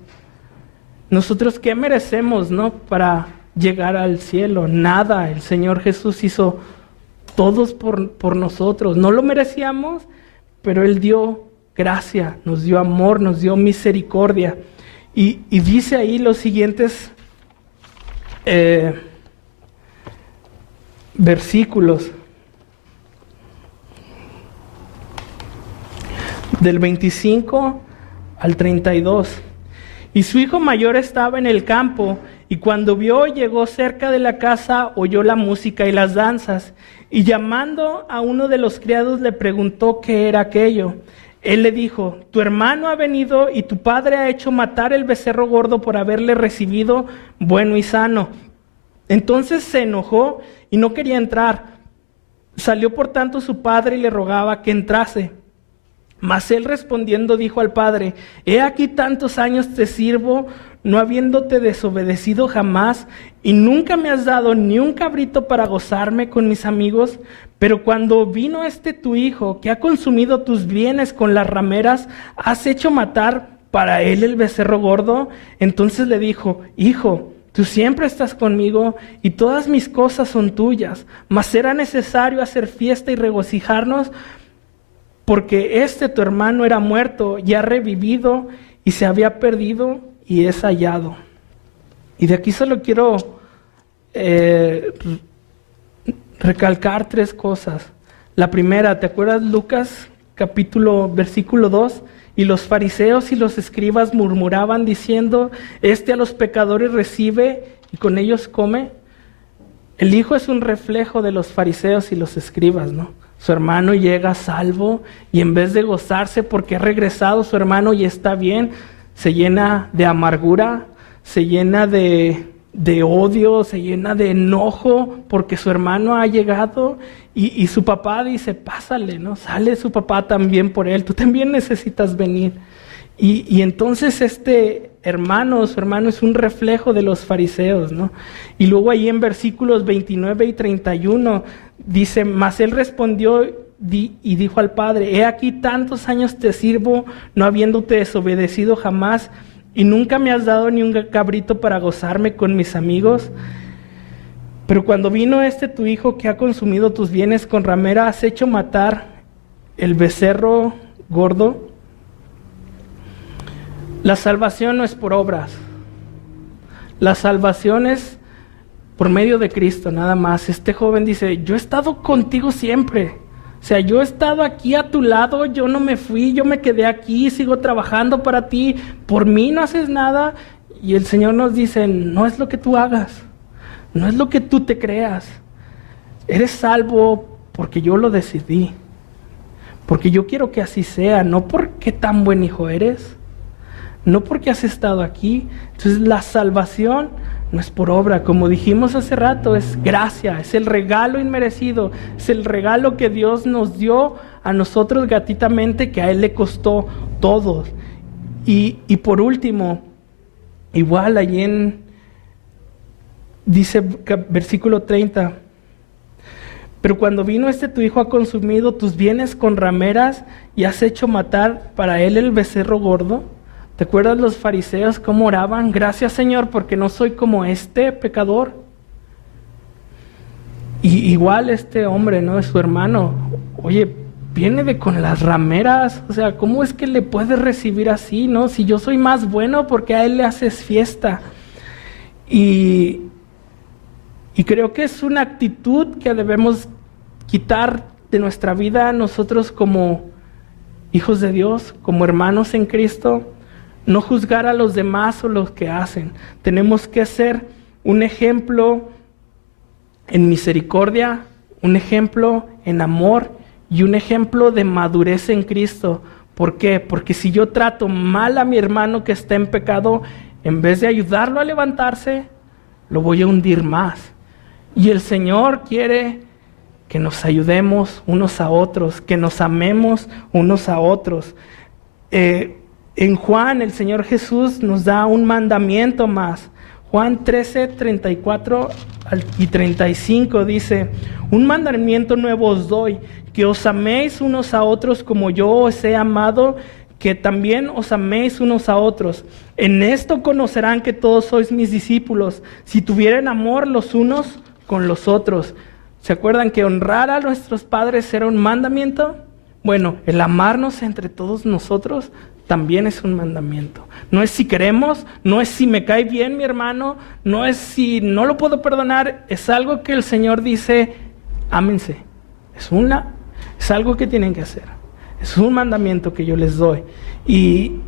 ¿Nosotros qué merecemos, no? Para llegar al cielo. Nada. El Señor Jesús hizo todos por nosotros. No lo merecíamos, pero Él dio gracia, nos dio amor, nos dio misericordia. Y dice ahí los siguientes versículos. del 25 al 32. Y su hijo mayor estaba en el campo, y cuando llegó cerca de la casa, oyó la música y las danzas, y llamando a uno de los criados le preguntó qué era aquello. Él le dijo: tu hermano ha venido y tu padre ha hecho matar el becerro gordo por haberle recibido bueno y sano. Entonces se enojó y no quería entrar. Salió por tanto su padre y le rogaba que entrase. Mas él respondiendo dijo al padre: he aquí tantos años te sirvo, no habiéndote desobedecido jamás, y nunca me has dado ni un cabrito para gozarme con mis amigos. Pero cuando vino tu hijo, que ha consumido tus bienes con las rameras, ¿has hecho matar para él el becerro gordo? Entonces le dijo: hijo, tú siempre estás conmigo y todas mis cosas son tuyas, mas era necesario hacer fiesta y regocijarnos, porque tu hermano era muerto y ha revivido, y se había perdido y es hallado. Y de aquí solo quiero recalcar 3 cosas. La primera, ¿te acuerdas Lucas versículo 2? Y los fariseos y los escribas murmuraban diciendo: a los pecadores recibe y con ellos come. El hijo es un reflejo de los fariseos y los escribas, ¿no? Su hermano llega salvo y en vez de gozarse porque ha regresado su hermano y está bien, se llena de amargura, se llena de odio, se llena de enojo porque su hermano ha llegado, y su papá dice: pásale, ¿no? Sale su papá también por él, tú también necesitas venir. Y entonces su hermano es un reflejo de los fariseos, ¿no? Y luego ahí en versículos 29 y 31 dice: mas él respondió y dijo al padre: he aquí tantos años te sirvo, no habiéndote desobedecido jamás, y nunca me has dado ni un cabrito para gozarme con mis amigos. Pero cuando vino tu hijo que ha consumido tus bienes con ramera, has hecho matar el becerro gordo. La salvación no es por obras. La salvación es por medio de Cristo, nada más. Este joven dice: yo he estado contigo siempre. O sea, yo he estado aquí a tu lado, yo no me fui, yo me quedé aquí, sigo trabajando para ti, por mí no haces nada. Y el Señor nos dice: no es lo que tú hagas, no es lo que tú te creas. Eres salvo porque yo lo decidí, porque yo quiero que así sea, no porque tan buen hijo eres, no porque has estado aquí. Entonces la salvación no es por obra, como dijimos hace rato, es gracia, es el regalo inmerecido, es el regalo que Dios nos dio a nosotros gratuitamente, que a Él le costó todo. Y por último, igual allí dice versículo 30, pero cuando vino tu hijo ha consumido tus bienes con rameras y has hecho matar para él el becerro gordo. ¿Te acuerdas los fariseos cómo oraban? Gracias, Señor, porque no soy como pecador. Y igual hombre, ¿no? Es su hermano. Oye, viene con las rameras. O sea, ¿cómo es que le puedes recibir así, no? Si yo soy más bueno, porque a él le haces fiesta. Y creo que es una actitud que debemos quitar de nuestra vida nosotros como hijos de Dios, como hermanos en Cristo. No juzgar a los demás o los que hacen. Tenemos que ser un ejemplo en misericordia, un ejemplo en amor y un ejemplo de madurez en Cristo. ¿Por qué? Porque si yo trato mal a mi hermano que está en pecado, en vez de ayudarlo a levantarse, lo voy a hundir más. Y el Señor quiere que nos ayudemos unos a otros, que nos amemos unos a otros. En Juan, el Señor Jesús nos da un mandamiento más. Juan 13, 34 y 35 dice: un mandamiento nuevo os doy, que os améis unos a otros como yo os he amado, que también os améis unos a otros. En esto conocerán que todos sois mis discípulos, si tuvieren amor los unos con los otros. ¿Se acuerdan que honrar a nuestros padres era un mandamiento? Bueno, el amarnos entre todos nosotros también es un mandamiento. No es si queremos, no es si me cae bien mi hermano, no es si no lo puedo perdonar, es algo que el Señor dice: ámense. Es algo que tienen que hacer. Es un mandamiento que yo les doy. Y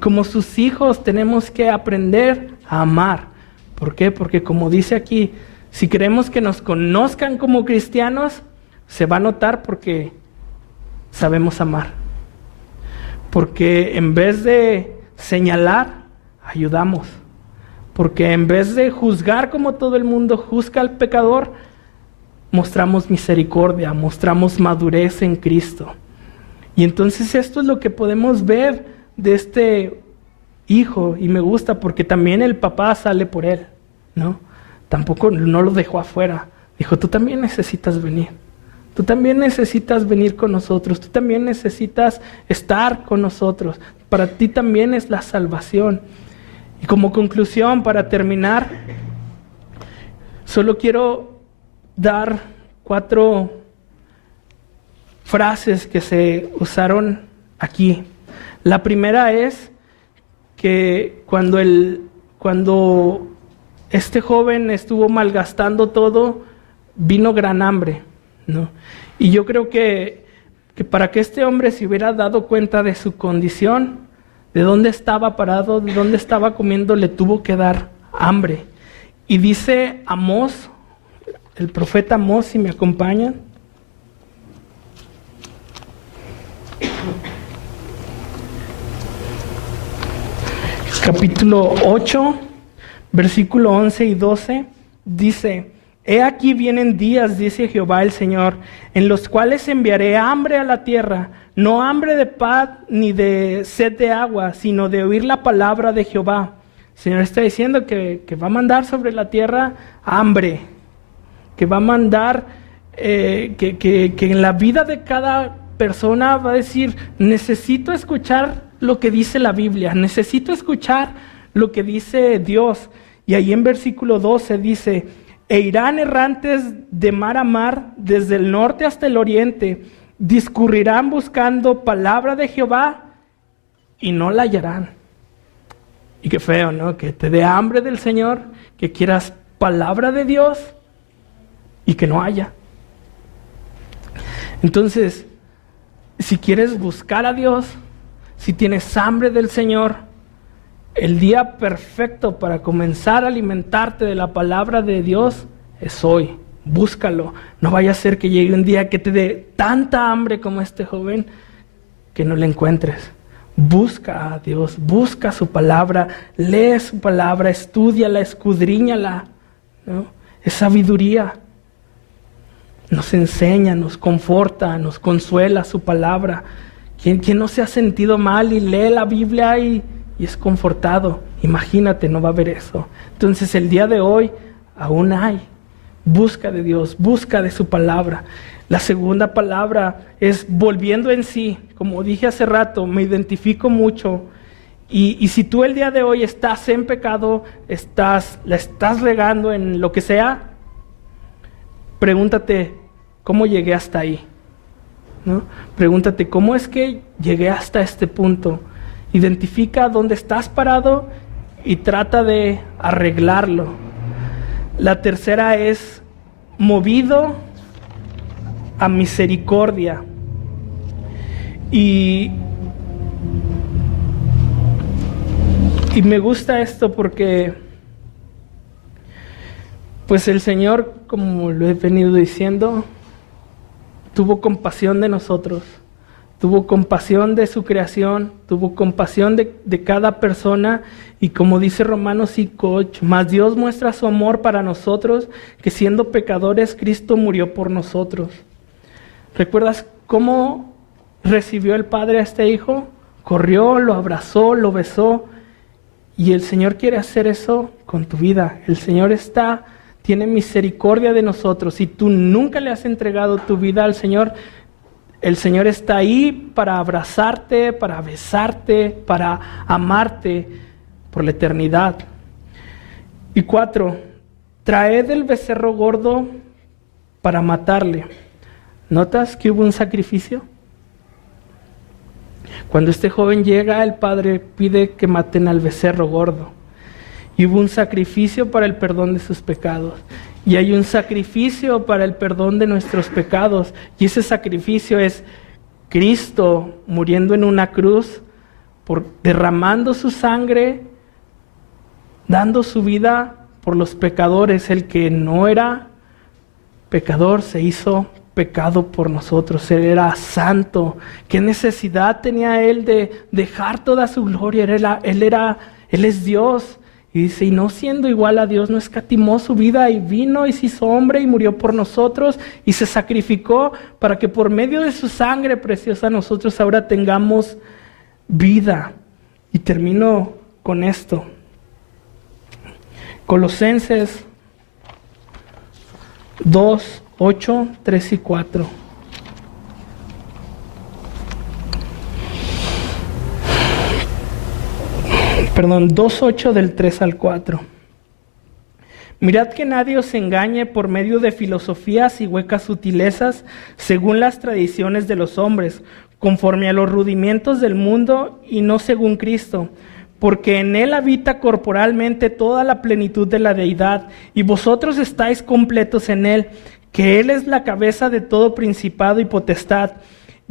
como sus hijos tenemos que aprender a amar. ¿Por qué? Porque como dice aquí, si queremos que nos conozcan como cristianos, se va a notar porque sabemos amar. Porque en vez de señalar, ayudamos. Porque en vez de juzgar como todo el mundo juzga al pecador, mostramos misericordia, mostramos madurez en Cristo. Y entonces esto es lo que podemos ver de este hijo, y me gusta porque también el papá sale por él, ¿no? Tampoco no lo dejó afuera. Dijo, tú también necesitas venir. Tú también necesitas venir con nosotros. Tú también necesitas estar con nosotros. Para ti también es la salvación. Y como conclusión, para terminar, solo quiero dar 4 frases que se usaron aquí. La primera es que cuando este joven estuvo malgastando todo, vino gran hambre, ¿no? Y yo creo que para que este hombre se hubiera dado cuenta de su condición, de dónde estaba parado, de dónde estaba comiendo, le tuvo que dar hambre. Y dice Amós, el profeta Amós, si me acompañan. Capítulo 8, versículo 11 y 12, dice: He aquí vienen días, dice Jehová el Señor, en los cuales enviaré hambre a la tierra, no hambre de paz ni de sed de agua, sino de oír la palabra de Jehová. El Señor está diciendo que va a mandar sobre la tierra hambre, que va a mandar, que en la vida de cada persona va a decir, necesito escuchar lo que dice la Biblia, necesito escuchar lo que dice Dios. Y ahí en versículo 12 dice: E irán errantes de mar a mar, desde el norte hasta el oriente, discurrirán buscando palabra de Jehová y no la hallarán. Y qué feo, ¿no? Que te dé hambre del Señor, que quieras palabra de Dios y que no haya. Entonces, si quieres buscar a Dios, si tienes hambre del Señor, el día perfecto para comenzar a alimentarte de la palabra de Dios es hoy. Búscalo. No vaya a ser que llegue un día que te dé tanta hambre como este joven que no la encuentres. Busca a Dios, busca su palabra, lee su palabra, estúdiala, escudriñala, ¿no? Es sabiduría. Nos enseña, nos conforta, nos consuela su palabra. ¿Quién no se ha sentido mal y lee la Biblia y es confortado? Imagínate, no va a haber eso. Entonces el día de hoy aún hay. Busca de Dios, busca de su palabra. La segunda palabra es volviendo en sí. Como dije hace rato, me identifico mucho. Y si tú el día de hoy estás en pecado, la estás regando en lo que sea, pregúntate, ¿cómo llegué hasta ahí? ¿No? Pregúntate, ¿cómo es que llegué hasta este punto? Identifica dónde estás parado y trata de arreglarlo. La tercera es movido a misericordia. Y me gusta esto porque pues el Señor, como lo he venido diciendo, tuvo compasión de nosotros, tuvo compasión de su creación, tuvo compasión de cada persona, y como dice Romanos 5:8, mas Dios muestra su amor para nosotros, que siendo pecadores, Cristo murió por nosotros. ¿Recuerdas cómo recibió el Padre a este hijo? Corrió, lo abrazó, lo besó, y el Señor quiere hacer eso con tu vida. El Señor tiene misericordia de nosotros. Si tú nunca le has entregado tu vida al Señor, el Señor está ahí para abrazarte, para besarte, para amarte por la eternidad. Y 4, traed el becerro gordo para matarle. ¿Notas que hubo un sacrificio? Cuando este joven llega, el padre pide que maten al becerro gordo. Y hubo un sacrificio para el perdón de sus pecados. Y hay un sacrificio para el perdón de nuestros pecados. Y ese sacrificio es Cristo muriendo en una cruz, derramando su sangre, dando su vida por los pecadores. El que no era pecador se hizo pecado por nosotros. Él era santo. ¿Qué necesidad tenía él de dejar toda su gloria? Él es Dios. Y dice, y no siendo igual a Dios, no escatimó su vida y vino y se hizo hombre y murió por nosotros y se sacrificó para que por medio de su sangre preciosa nosotros ahora tengamos vida. Y termino con esto. Colosenses 2, 8, 3 y 4. Perdón, 2:8 del 3 al 4. Mirad que nadie os engañe por medio de filosofías y huecas sutilezas, según las tradiciones de los hombres, conforme a los rudimientos del mundo y no según Cristo, porque en él habita corporalmente toda la plenitud de la deidad, y vosotros estáis completos en él, que él es la cabeza de todo principado y potestad.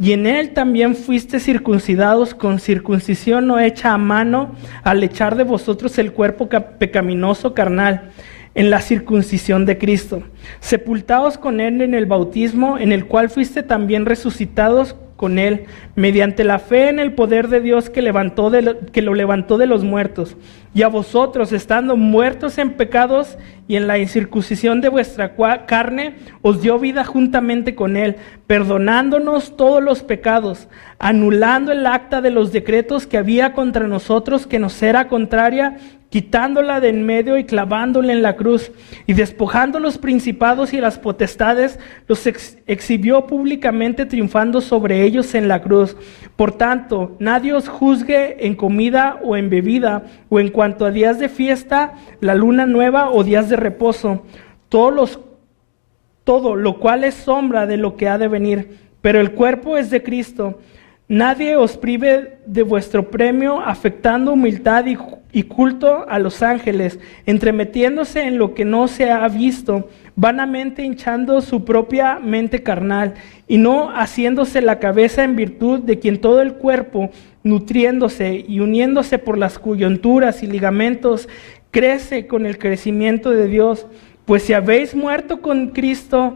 Y en él también fuiste circuncidados con circuncisión no hecha a mano, al echar de vosotros el cuerpo pecaminoso carnal, en la circuncisión de Cristo, sepultados con él en el bautismo, en el cual fuiste también resucitados con él, mediante la fe en el poder de Dios que lo levantó de los muertos. Y a vosotros, estando muertos en pecados y en la incircuncisión de vuestra carne, os dio vida juntamente con él, perdonándonos todos los pecados, anulando el acta de los decretos que había contra nosotros, que nos era contraria, quitándola de en medio y clavándola en la cruz, y despojando los principados y las potestades, los exhibió públicamente, triunfando sobre ellos en la cruz. Por tanto, nadie os juzgue en comida o en bebida, o en cuanto a días de fiesta, la luna nueva o días de reposo, todo lo cual es sombra de lo que ha de venir, pero el cuerpo es de Cristo. Nadie os prive de vuestro premio, afectando humildad y culto a los ángeles, entremetiéndose en lo que no se ha visto, vanamente hinchando su propia mente carnal, y no haciéndose la cabeza en virtud de quien todo el cuerpo, nutriéndose y uniéndose por las coyunturas y ligamentos, crece con el crecimiento de Dios. Pues si habéis muerto con Cristo,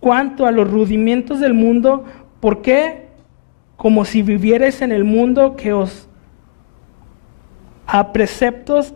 cuanto a los rudimientos del mundo, ¿por qué? Como si vivierais en el mundo, que os a preceptos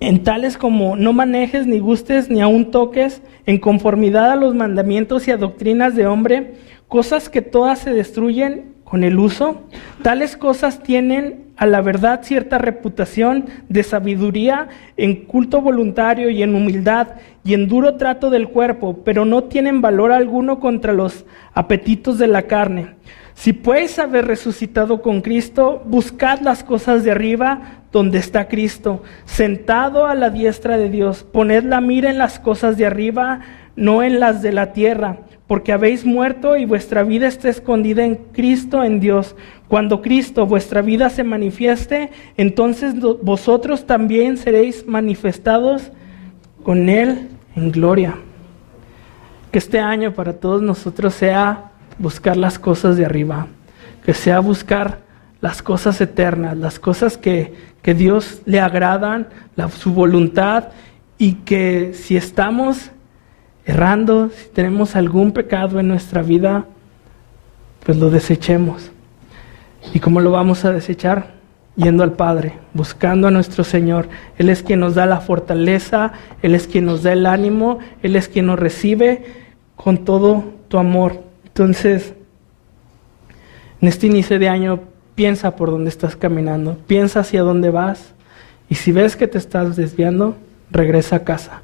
en tales como no manejes, ni gustes, ni aun toques, en conformidad a los mandamientos y a doctrinas de hombre, cosas que todas se destruyen con el uso. Tales cosas tienen a la verdad cierta reputación de sabiduría, en culto voluntario y en humildad y en duro trato del cuerpo, pero no tienen valor alguno contra los apetitos de la carne. Si podéis haber resucitado con Cristo, buscad las cosas de arriba, donde está Cristo, sentado a la diestra de Dios. Poned la mira en las cosas de arriba, no en las de la tierra, porque habéis muerto y vuestra vida está escondida en Cristo, en Dios. Cuando Cristo, vuestra vida, se manifieste, entonces vosotros también seréis manifestados con Él en gloria. Que este año para todos nosotros sea buscar las cosas de arriba, que sea buscar las cosas eternas, las cosas que Dios le agradan, su voluntad, y que si estamos errando, si tenemos algún pecado en nuestra vida, pues lo desechemos. ¿Y cómo lo vamos a desechar? Yendo al Padre, buscando a nuestro Señor. Él es quien nos da la fortaleza, Él es quien nos da el ánimo, Él es quien nos recibe con todo tu amor. Entonces, en este inicio de año, piensa por dónde estás caminando, piensa hacia dónde vas, y si ves que te estás desviando, regresa a casa.